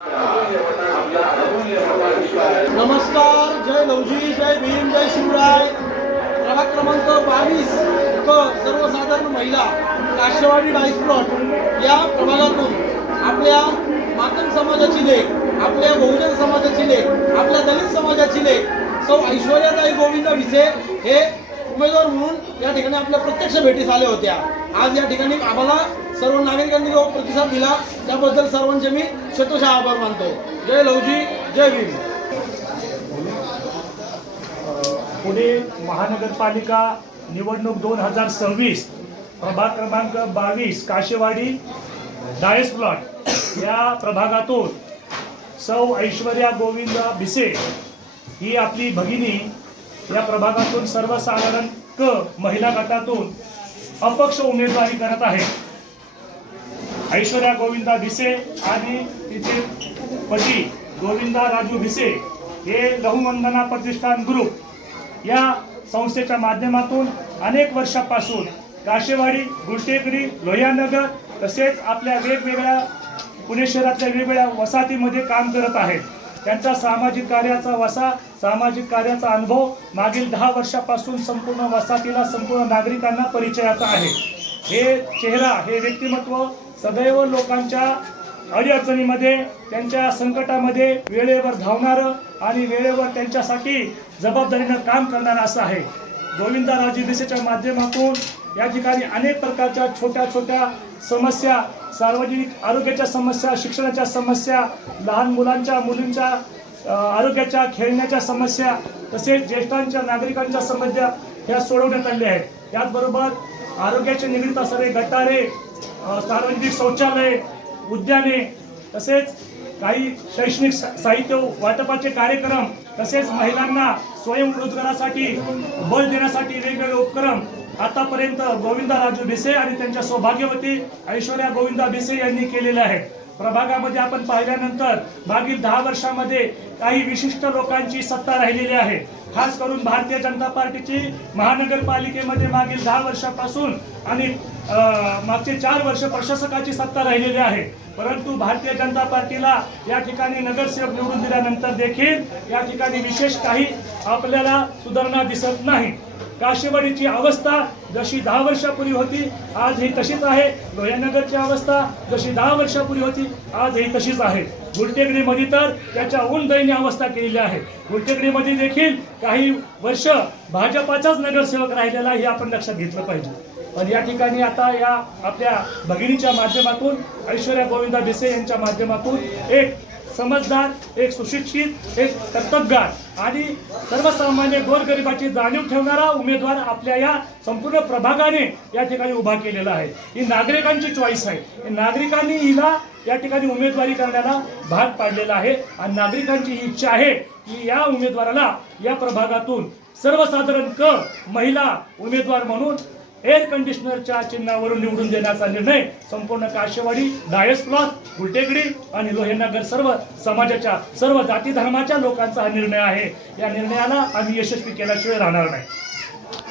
नमस्कार, जय लवजी, जय भीम, जय शिवराय. प्रभाग क्रमांक 22 सर्वसाधारण महिला काशेवाडी डाईस प्लॉट या प्रभागातून आपल्या मातंग समाजाची लेख, आपल्या बहुजन समाजाची लेख, आपल्या दलित समाजाची लेख सौ ऐश्वर्याताई गोविंद भिसे हे उमेदवार म्हणून या ठिकाणी आपल्या प्रत्यक्ष भेटीस आले होत्या. आज या ठिकाणी आम्हाला सर्व नागरिकांनी जो प्रतिसाद दिला त्याबद्दल सर्वांचे मी शतशः आभार मानतो. जय लवजी, जय भीम. पुणे महानगरपालिका निवडणूक 2026 प्रभाग क्रमांक 22 काशेवाडी डायस प्लॉट या प्रभागातून सौ ऐश्वर्या गोविंद भिसे ही आपली भगिनी या प्रभागातून सर्वसाधारण महिला गटातून अपक्ष उमेदवारी करत आहे. ऐश्वर्या गोविंदा भिसे आणि तिचे पती गोविंदा राजू भिसे हे लहुवंदना प्रतिष्ठान ग्रुप या संस्थेच्या माध्यमातून अनेक वर्षापासून काशेवाडी, गुलटेकडी, लोहियानगर तसेच आपल्या वेगवेगळ्या पुणे शहरातल्या वेगवेगळ्या वसाहतीमध्ये काम करत आहेत. त्यांचा सामाजिक कार्याचा अनुभव मागील 10 वर्षापासून संपूर्ण वसाहतीला, संपूर्ण नागरिकांना परिचयाचा आहे. हे चेहरा, हे व्यक्तिमत्व सदैव लोकांच्या अडीअडचणीमध्ये, त्यांच्या संकटामध्ये वेळेवर धावणारं आणि वेळेवर त्यांच्यासाठी जबाबदारीनं काम करणारं असं आहे. गोविंदा राजू भिसेच्या माध्यमातून या ठिकाणी अनेक प्रकारच्या छोट्या छोट्या समस्या, सार्वजनिक आरोग्याच्या समस्या, शिक्षणाच्या समस्या, लहान मुलांच्या मुलींच्या आरोग्याच्या, खेळण्याच्या समस्या तसेच ज्येष्ठांच्या नागरिकांच्या समस्या ह्या सोडवण्यात आल्या आहेत. त्याचबरोबर आरोग्याचे निगडीत असणारे गटारे, सार्वजनिक शौचालय, उद्याने तसेच काही शैक्षणिक साहित्य वाटपाचे कार्यक्रम तसेच महिलांना स्वयंरोजगारासाठी बळ देण्यासाठी वेगवेगळे उपक्रम आतापर्यंत गोविंदा राजू भिसे आणि त्यांच्या सौभाग्यवती ऐश्वर्या गोविंदा भिसे यांनी केलेले आहेत. प्रभागामध्ये आपण पाहिल्यानंतर मागील 10 वर्षामध्ये काही विशिष्ट लोकांची सत्ता राहिलेली आहे. खास करून भारतीय जनता पार्टीची महानगरपालिकेमध्ये मागील 10 वर्षापासून आणि मागचे 4 वर्ष प्रशासकाची सत्ता राहिलेली आहे. परंतु भारतीय जनता पार्टीला या ठिकाणी नगरसेवक निवडून दिल्यानंतर देखील या ठिकाणी विशेष काही आपल्याला सुधारणा दिसत नाही. काशेवाडीची अवस्था जशी 10 वर्षापूर्वी होती आजही तशीच आहे. लोहियानगरची अवस्था जशी 10 वर्षापूर्वी होती आजही तशीच आहे. गुलटेकडीमध्ये तर त्याच्याहून दयनीय अवस्था केलेली आहे. गुलटेकडीमध्ये देखील काही वर्ष भाजपाचाच नगरसेवक राहिलेला हे आपण लक्षात घेतलं पाहिजे. पण या ठिकाणी आता या आपल्या भगिनीच्या माध्यमातून ऐश्वर्या गोविंदा भिसे यांच्या माध्यमातून एक समजदार, एक सुशिक्षित, एक कर्तबगार आणि सर्वसामान्य गोरगरिबाची जाणीव ठेवणारा उमेदवार आपल्या या संपूर्ण प्रभागाने या ठिकाणी उभा केलेला आहे. ही नागरिकांची चॉईस आहे. नागरिकांनी हिला या ठिकाणी उमेदवारी करण्याला भाग पाडलेला आहे आणि नागरिकांची ही इच्छा आहे की या उमेदवाराला या प्रभागातून सर्वसाधारण महिला उमेदवार म्हणून एअर कंडिशनरच्या चिन्हावरून निवडून देण्याचा निर्णय संपूर्ण काशेवाडी, डायस प्लॉट, गुलटेकडी आणि लोहियानगर सर्व समाजाच्या, सर्व जाती धर्माच्या लोकांचा हा निर्णय आहे. या निर्णयाला आम्ही यशस्वी केल्याशिवाय राहणार नाही.